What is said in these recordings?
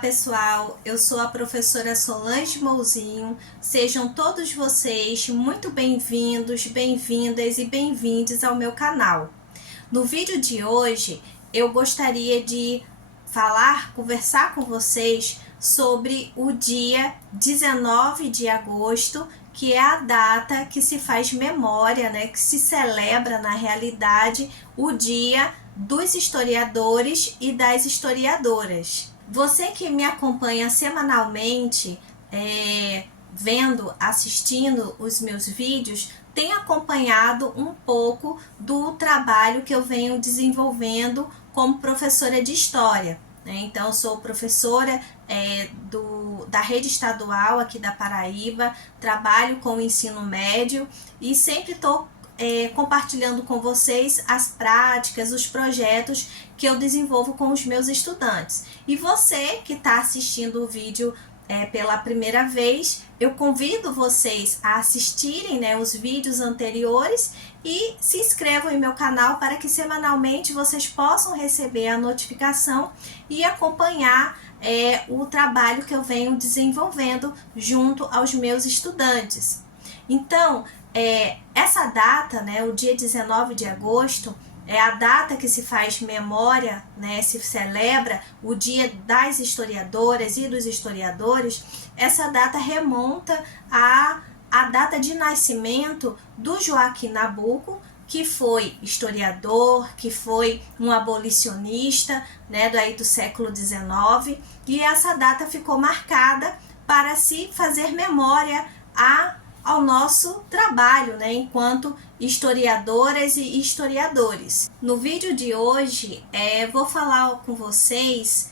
pessoal, eu sou a professora Solange Mouzinho. Sejam todos vocês muito bem-vindos, bem-vindas e bem-vindes ao meu canal. No vídeo de hoje, eu gostaria de conversar com vocês sobre o dia 19 de agosto, que é a data que se faz memória, que se celebra na realidade o Dia dos Historiadores e das Historiadoras. Você que me acompanha semanalmente, assistindo os meus vídeos, tem acompanhado um pouco do trabalho que eu venho desenvolvendo como professora de História. Então, eu sou professora da rede estadual aqui da Paraíba, trabalho com o ensino médio e sempre estou compartilhando com vocês as práticas, os projetos que eu desenvolvo com os meus estudantes. E você que está assistindo o vídeo pela primeira vez, eu convido vocês a assistirem os vídeos anteriores e se inscrevam em meu canal para que semanalmente vocês possam receber a notificação e acompanhar o trabalho que eu venho desenvolvendo junto aos meus estudantes. Então, essa data, o dia 19 de agosto, é a data que se faz memória, se celebra o Dia das Historiadoras e dos Historiadores. Essa data remonta à data de nascimento do Joaquim Nabuco, que foi historiador, que foi um abolicionista, do século XIX, e essa data ficou marcada para se fazer memória ao nosso trabalho, enquanto historiadoras e historiadores. No vídeo de hoje, vou falar com vocês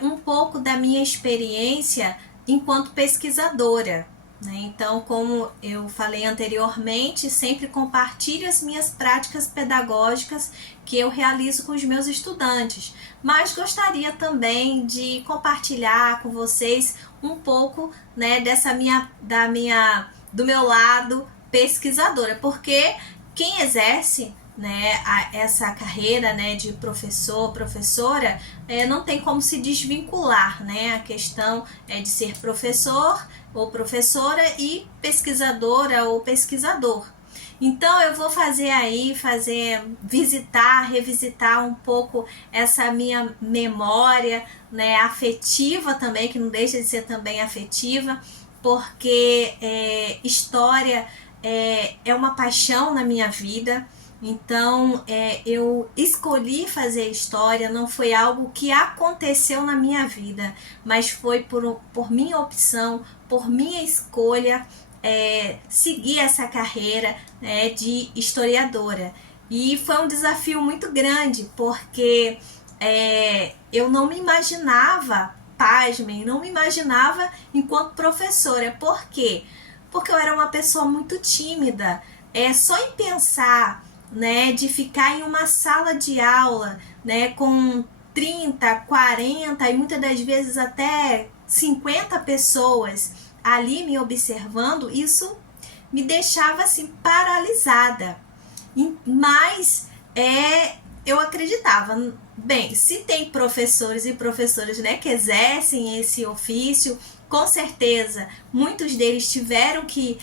um pouco da minha experiência enquanto pesquisadora. Então, como eu falei anteriormente, sempre compartilho as minhas práticas pedagógicas que eu realizo com os meus estudantes, mas gostaria também de compartilhar com vocês um pouco do meu lado pesquisadora, porque quem exerce essa carreira de professor, professora, não tem como se desvincular a questão de ser professor ou professora e pesquisadora ou pesquisador. Então eu vou revisitar um pouco essa minha memória afetiva também, que não deixa de ser também afetiva, porque história é uma paixão na minha vida. Então eu escolhi fazer história, não foi algo que aconteceu na minha vida, mas foi por minha opção, por minha escolha, seguir essa carreira de historiadora. E foi um desafio muito grande, porque eu não me imaginava, pasmem, não me imaginava enquanto professora. Por quê? Porque eu era uma pessoa muito tímida. Só em pensar de ficar em uma sala de aula com 30, 40 e muitas das vezes até 50 pessoas ali me observando, isso me deixava assim paralisada. Mas eu acreditava, bem, se tem professores e professoras que exercem esse ofício, com certeza muitos deles tiveram que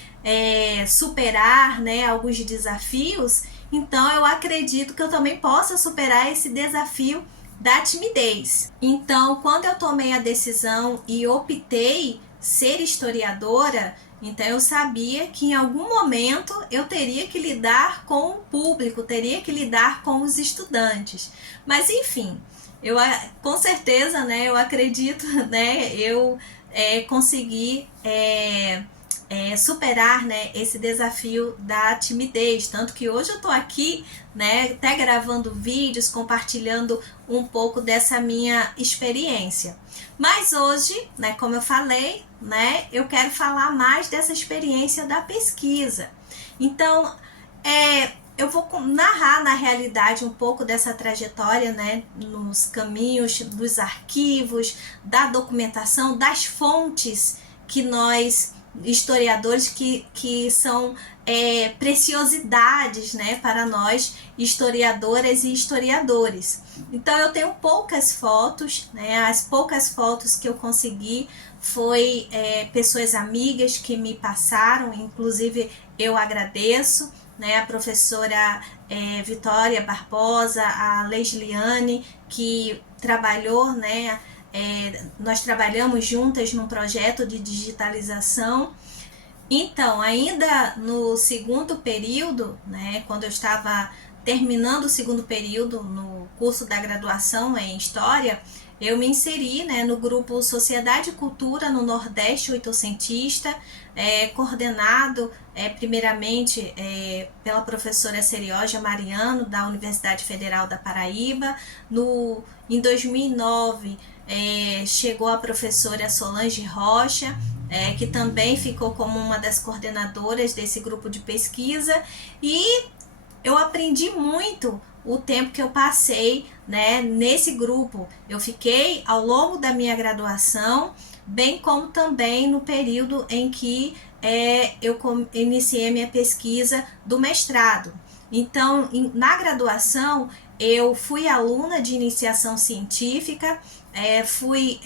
superar alguns desafios. Então eu acredito que eu também possa superar esse desafio da timidez. Então, quando eu tomei a decisão e optei ser historiadora, então eu sabia que em algum momento eu teria que lidar com o público, teria que lidar com os estudantes. Mas enfim, com certeza, eu acredito, eu consegui superar esse desafio da timidez, tanto que hoje eu tô aqui até gravando vídeos, compartilhando um pouco dessa minha experiência. Mas hoje, como eu falei, eu quero falar mais dessa experiência da pesquisa. Então eu vou narrar na realidade um pouco dessa trajetória nos caminhos dos arquivos, da documentação, das fontes que nós historiadores que são preciosidades, né, para nós historiadoras e historiadores. Então eu tenho poucas fotos, né, as poucas fotos que eu consegui foi pessoas amigas que me passaram, inclusive eu agradeço, né, a professora Vitória Barbosa, a Leisliane, que trabalhou, né, nós trabalhamos juntas num projeto de digitalização. Então, ainda no segundo período, né, quando eu estava terminando o segundo período no curso da graduação em História, eu me inseri, né, no grupo Sociedade e Cultura no Nordeste Oitocentista, coordenado primeiramente pela professora Serioja Mariano, da Universidade Federal da Paraíba. Em 2009, chegou a professora Solange Rocha, que também ficou como uma das coordenadoras desse grupo de pesquisa, e eu aprendi muito o tempo que eu passei, né, nesse grupo. Eu fiquei ao longo da minha graduação, bem como também no período em que eu iniciei minha pesquisa do mestrado. Então, na graduação, eu fui aluna de iniciação científica, fui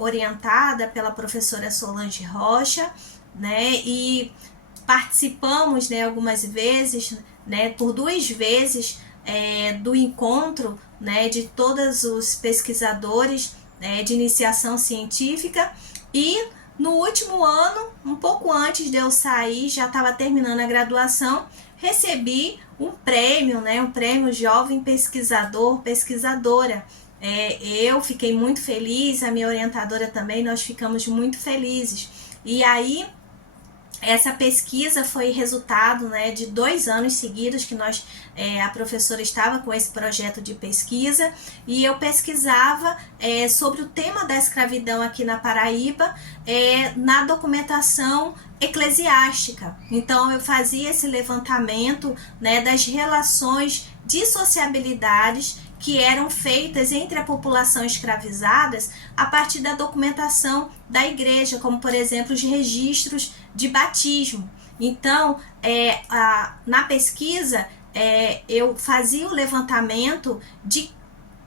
orientada pela professora Solange Rocha, né, e participamos, né, algumas vezes, né, por 2 vezes, do encontro, né, de todos os pesquisadores de iniciação científica. E no último ano, um pouco antes de eu sair, já estava terminando a graduação, recebi um prêmio, né, um prêmio Jovem Pesquisador, Pesquisadora. Eu fiquei muito feliz, a minha orientadora também, nós ficamos muito felizes. E aí, essa pesquisa foi resultado, né, de 2 anos seguidos que a professora estava com esse projeto de pesquisa, e eu pesquisava sobre o tema da escravidão aqui na Paraíba, na documentação eclesiástica. Então eu fazia esse levantamento, né, das relações de sociabilidades que eram feitas entre a população escravizadas a partir da documentação da igreja, como por exemplo os registros de batismo. Então, na pesquisa, eu fazia o levantamento de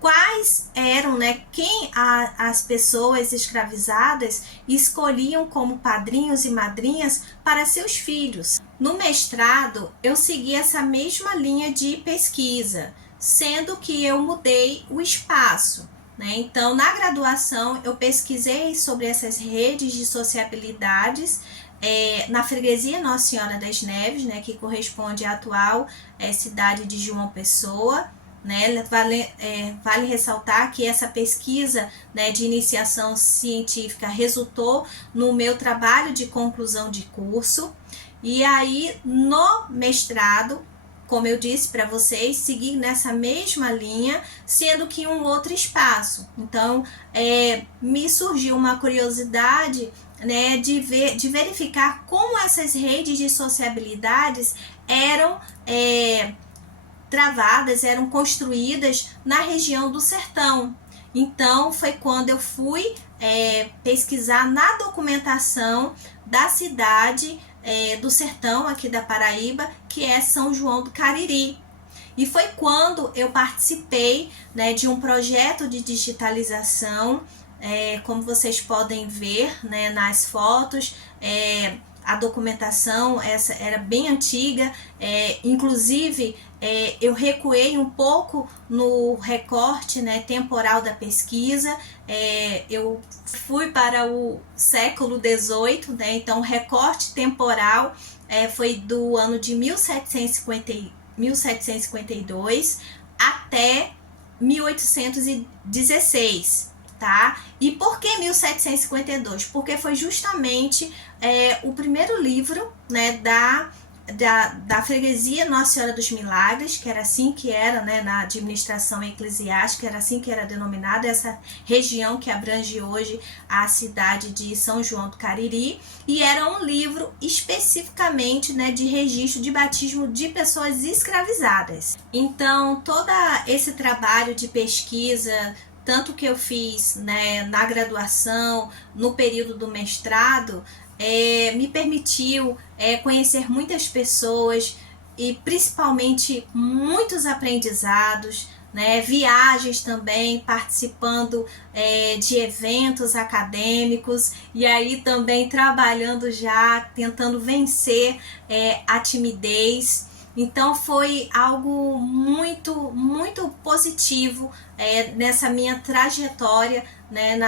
quais eram, né, quem as pessoas escravizadas escolhiam como padrinhos e madrinhas para seus filhos. No mestrado, eu segui essa mesma linha de pesquisa, sendo que eu mudei o espaço, né? Então, na graduação, eu pesquisei sobre essas redes de sociabilidades na freguesia Nossa Senhora das Neves, né, que corresponde à atual cidade de João Pessoa, né? Vale ressaltar que essa pesquisa, né, de iniciação científica resultou no meu trabalho de conclusão de curso. E aí, no mestrado, como eu disse para vocês, seguir nessa mesma linha, sendo que em um outro espaço. Então, me surgiu uma curiosidade, né, de verificar como essas redes de sociabilidades eram travadas, eram construídas na região do Sertão. Então, foi quando eu fui pesquisar na documentação da cidade do Sertão, aqui da Paraíba, que é São João do Cariri. E foi quando eu participei, né, de um projeto de digitalização, como vocês podem ver, né, nas fotos, a documentação essa era bem antiga, inclusive eu recuei um pouco no recorte, né, temporal da pesquisa. Eu fui para o século XVIII, né, então o recorte temporal foi do ano de 1752 até 1816. Tá? E por que 1752? Porque foi justamente o primeiro livro, né, da freguesia Nossa Senhora dos Milagres, que era assim que era, né, na administração eclesiástica, era assim que era denominada essa região que abrange hoje a cidade de São João do Cariri, e era um livro especificamente, né, de registro de batismo de pessoas escravizadas. Então, todo esse trabalho de pesquisa, tanto que eu fiz, né, na graduação, no período do mestrado, me permitiu conhecer muitas pessoas e principalmente muitos aprendizados, né? Viagens também, participando de eventos acadêmicos e aí também trabalhando já, tentando vencer a timidez. Então foi algo muito positivo nessa minha trajetória, né,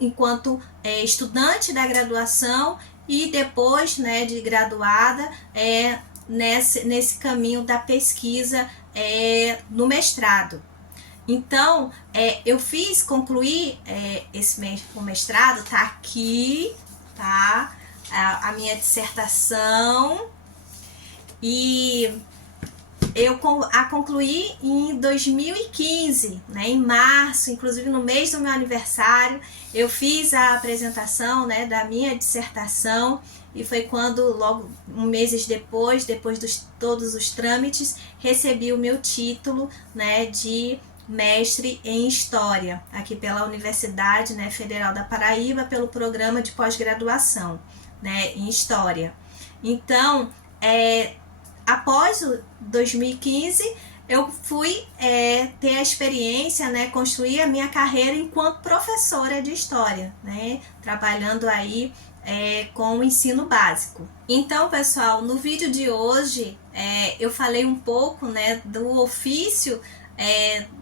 enquanto estudante da graduação e depois, né, de graduada, nesse caminho da pesquisa no mestrado. Então, eu concluí o mestrado, tá aqui, tá? A minha dissertação, e eu a concluí em 2015, né, em março, inclusive no mês do meu aniversário, eu fiz a apresentação, né, da minha dissertação, e foi quando, logo meses depois de todos os trâmites, recebi o meu título, né, de mestre em História, aqui pela Universidade, né, Federal da Paraíba, pelo programa de pós-graduação, né, em História. Então, após o 2015, eu fui ter a experiência, né, construir a minha carreira enquanto professora de História, né, trabalhando aí com o ensino básico. Então, pessoal, no vídeo de hoje eu falei um pouco, né, do ofício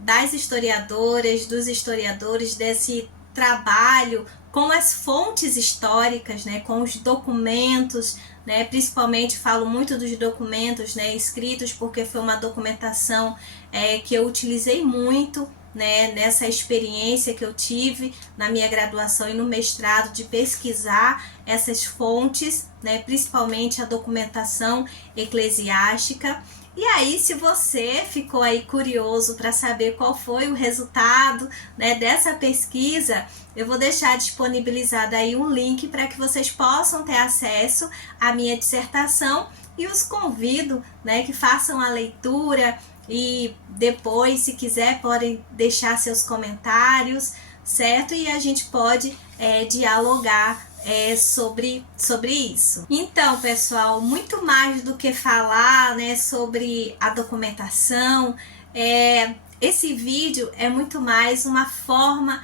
das historiadoras, dos historiadores, desse trabalho com as fontes históricas, né, com os documentos, né, principalmente falo muito dos documentos, né, escritos, porque foi uma documentação que eu utilizei muito, né, nessa experiência que eu tive na minha graduação e no mestrado, de pesquisar essas fontes, né, principalmente a documentação eclesiástica. E aí, se você ficou aí curioso para saber qual foi o resultado, né, dessa pesquisa, eu vou deixar disponibilizado aí um link para que vocês possam ter acesso à minha dissertação, e os convido, né, que façam a leitura e depois, se quiser, podem deixar seus comentários, certo? E a gente pode dialogar sobre isso. Então, pessoal, muito mais do que falar, né, sobre a documentação, esse vídeo é muito mais uma forma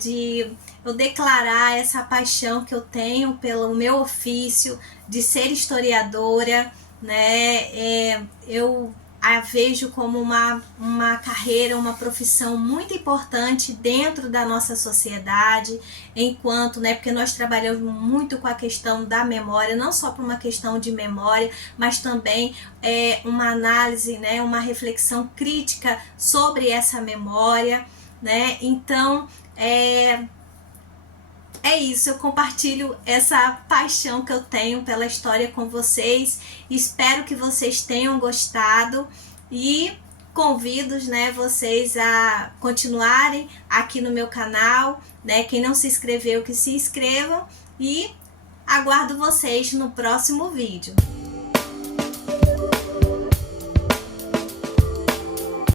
de eu declarar essa paixão que eu tenho pelo meu ofício de ser historiadora, né? Eu a vejo como uma carreira, uma profissão muito importante dentro da nossa sociedade, enquanto, né, porque nós trabalhamos muito com a questão da memória, não só por uma questão de memória, mas também uma análise, né, uma reflexão crítica sobre essa memória, né? Então, é isso, eu compartilho essa paixão que eu tenho pela história com vocês. Espero que vocês tenham gostado e convido, né, vocês a continuarem aqui no meu canal, né? Quem não se inscreveu, que se inscrevam, e aguardo vocês no próximo vídeo.